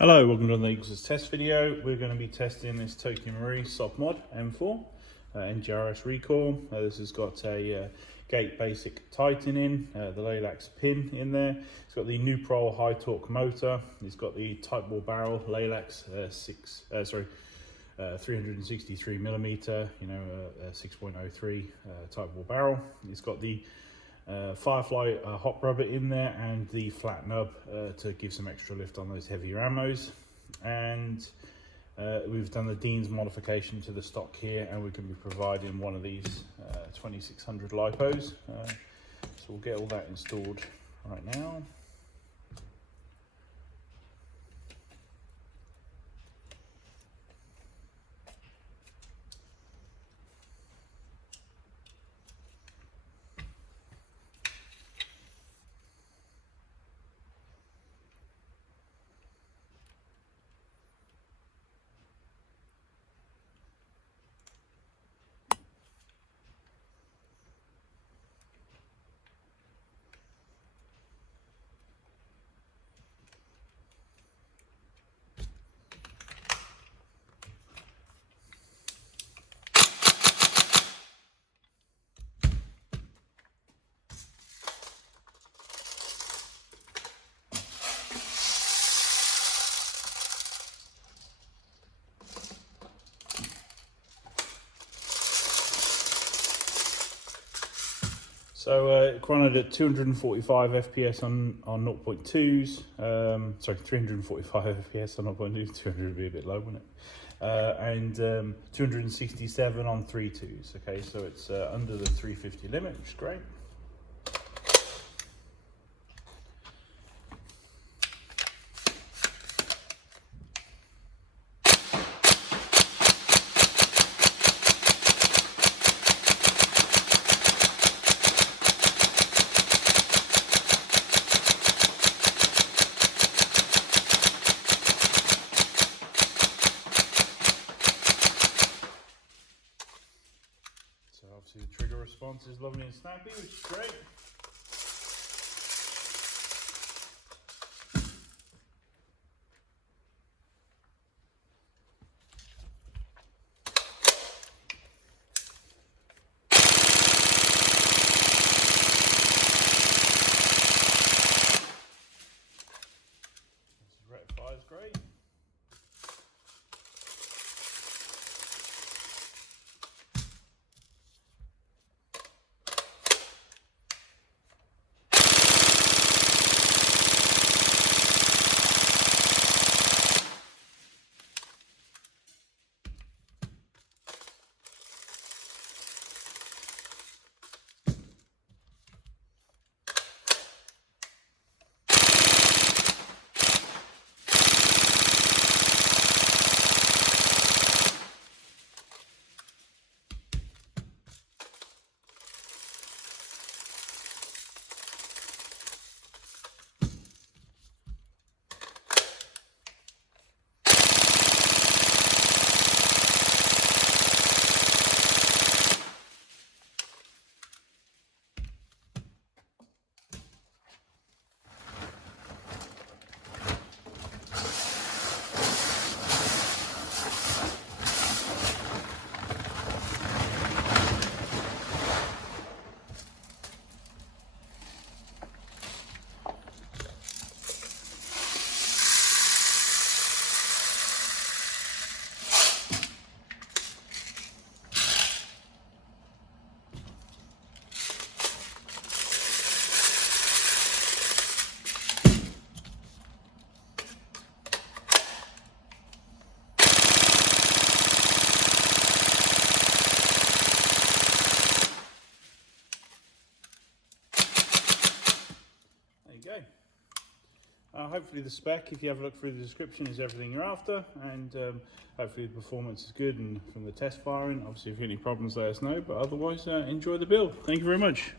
Hello, welcome to the EagleSix test video. We're going to be testing this Tokyo Marine Sopmod M4 NGRS recoil. This has got a Gate basic Titan in, the laylax pin in there. It's got the Nuprol high torque motor. It's got the Tightbore barrel, laylax 363 millimeter, 6.03 Tightbore barrel. It's got the Firefly hot rubber in there and the flat nub to give some extra lift on those heavier ammos. And we've done the Dean's modification to the stock here, and we're going to be providing one of these 2600 lipos. So we'll get all that installed right now. So running at 245 FPS on 0.2s, sorry, 345 FPS on 0.2, 200 would be a bit low, wouldn't it? And 267 on 3.2s, okay, so it's under the 350 limit, which is great. Obviously the trigger response is lovely and snappy, which is great. This rectifier is great. Hopefully the spec, if you have a look through the description, is everything you're after, and hopefully the performance is good and from the test firing. Obviously if you have any problems, let us know, but otherwise enjoy the build. Thank you very much.